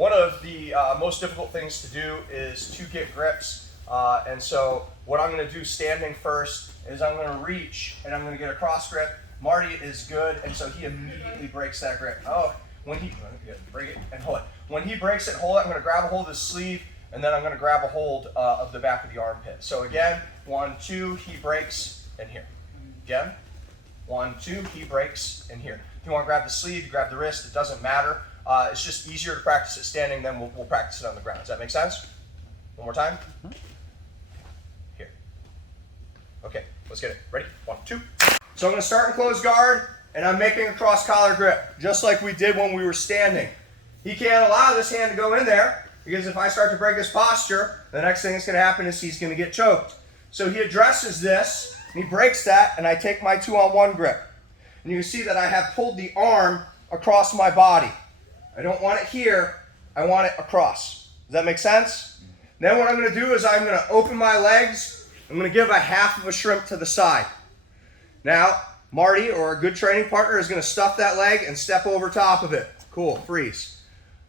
one of the most difficult things to do is to get grips. And so what I'm going to do standing first is I'm going to reach and I'm going to get a cross grip. Marty is good, and so he immediately breaks that grip. Oh, when he break it and hold it. When he breaks it, hold it. I'm going to grab a hold of his sleeve, and then I'm going to grab a hold of the back of the armpit. So again, 1, 2, he breaks, and here. Again, 1, 2, he breaks, and here. If you want to grab the sleeve, you grab the wrist. It doesn't matter. It's just easier to practice it standing, then we'll practice it on the ground. Does that make sense? One more time. Here. Okay, let's get it. Ready? 1, 2. So I'm going to start in closed guard, and I'm making a cross collar grip, just like we did when we were standing. He can't allow this hand to go in there, because if I start to break his posture, the next thing that's going to happen is he's going to get choked. So he addresses this, and he breaks that, and I take my 2-on-1 grip. And you can see that I have pulled the arm across my body. I don't want it here, I want it across. Does that make sense? Then what I'm going to do is I'm going to open my legs. I'm going to give a half of a shrimp to the side. Now, Marty, or a good training partner, is going to stuff that leg and step over top of it. Cool, freeze.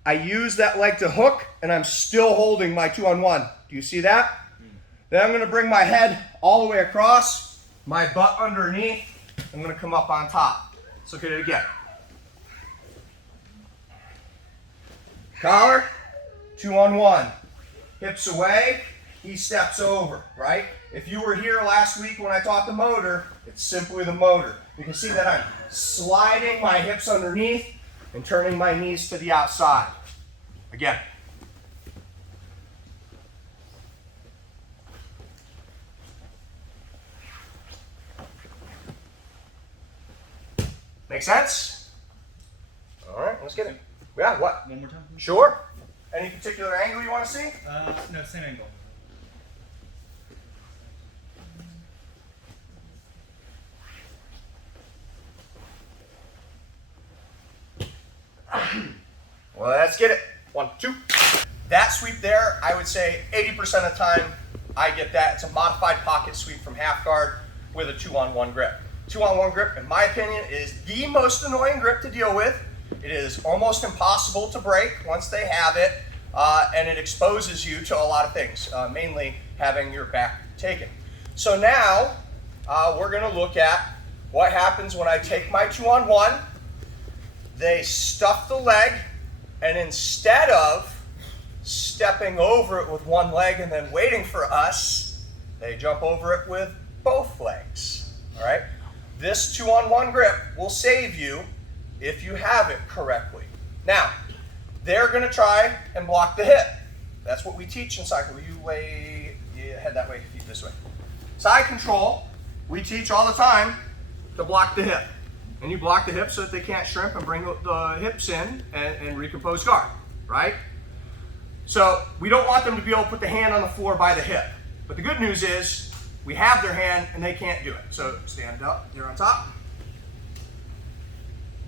I use that leg to hook, and I'm still holding my 2-on-1. Do you see that? Then I'm going to bring my head all the way across, my butt underneath. I'm going to come up on top. Let's look at it again. Collar, 2-on-1. Hips away, he steps over, right? If you were here last week when I taught the motor, it's simply the motor. You can see that I'm sliding my hips underneath and turning my knees to the outside. Again. Make sense? All right, let's get it. Yeah, what? One more time. Sure. Any particular angle you want to see? No, same angle. Well, let's get it. 1, 2. That sweep there, I would say 80% of the time I get that. It's a modified pocket sweep from half guard with a 2-on-1 grip. 2-on-1 grip, in my opinion, is the most annoying grip to deal with. It is almost impossible to break once they have it, and it exposes you to a lot of things, mainly having your back taken. So now we're going to look at what happens when I take my 2-on-1. They stuff the leg, and instead of stepping over it with one leg and then waiting for us, they jump over it with both legs. All right? This 2-on-1 grip will save you if you have it correctly. Now, they're going to try and block the hip. That's what we teach in cycle. You lay your head that way, feet this way. Side control, we teach all the time to block the hip. And you block the hip so that they can't shrimp and bring the hips in and recompose guard, right? So we don't want them to be able to put the hand on the floor by the hip. But the good news is we have their hand and they can't do it. So stand up, you're on top.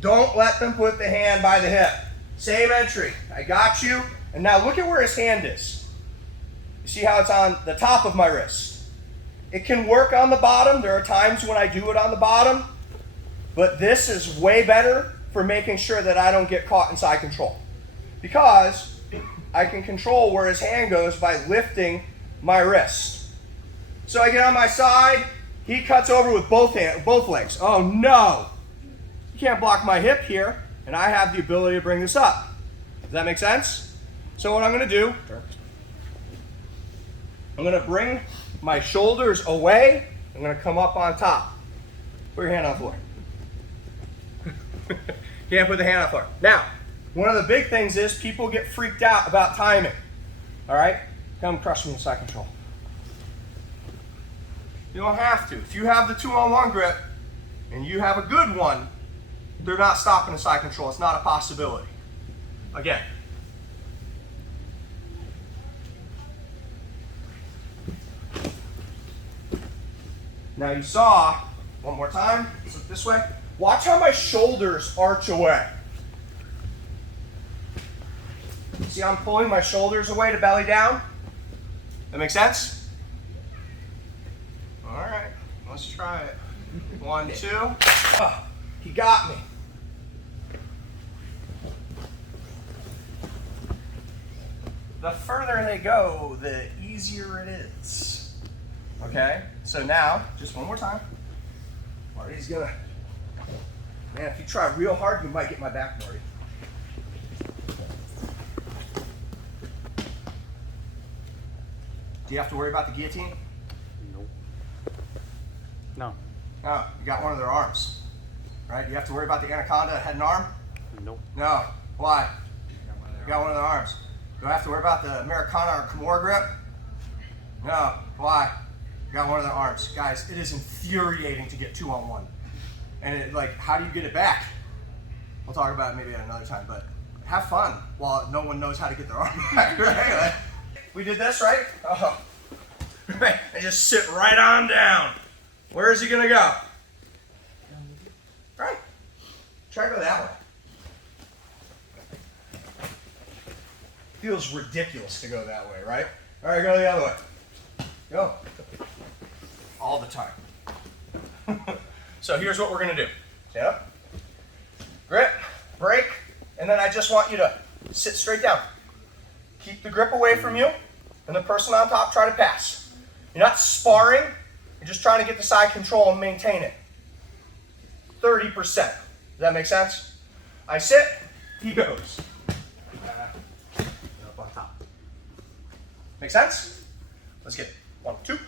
Don't let them put the hand by the hip. Same entry. I got you. And now look at where his hand is. You see how it's on the top of my wrist? It can work on the bottom. There are times when I do it on the bottom. But this is way better for making sure that I don't get caught in side control. Because I can control where his hand goes by lifting my wrist. So I get on my side. He cuts over with both legs. Oh no! You can't block my hip here, and I have the ability to bring this up. Does that make sense? So what I'm going to do, I'm going to bring my shoulders away. I'm going to come up on top. Put your hand on the floor. Can't put the hand on the floor. Now, one of the big things is people get freaked out about timing. All right? Come crush me in side control. You don't have to. If you have the 2-on-1 grip and you have a good one, they're not stopping the side control. It's not a possibility. Again. Now you saw, one more time, let's look this way. Watch how my shoulders arch away. See how I'm pulling my shoulders away to belly down? That make sense? All right, let's try it. 1, 2. Oh, he got me. the further they go, the easier it is. Okay? So now, just one more time. Marty's gonna, man, if you try real hard, you might get my back, Marty. Do you have to worry about the guillotine? Nope. No. No, you got one of their arms, right? You have to worry about the anaconda head and arm? Nope. No. Why? You got one of their arms. Do I have to worry about the Americana or Kimura grip? No. Why? You got one of their arms. Guys, it is infuriating to get 2-on-1. And it, like, how do you get it back? We'll talk about it maybe at another time, but have fun while no one knows how to get their arm back, right? Like, we did this, right? Oh. Right. And just sit right on down. Where is he gonna go? Right. Try to go that way. Feels ridiculous to go that way, right? All right, go the other way. Go. All the time. So here's what we're gonna do. Stand up, grip, break, and then I just want you to sit straight down. Keep the grip away from you, and the person on top try to pass. You're not sparring, you're just trying to get the side control and maintain it. 30%. Does that make sense? I sit, he goes. Up on top. Make sense? Let's get it. 1, 2.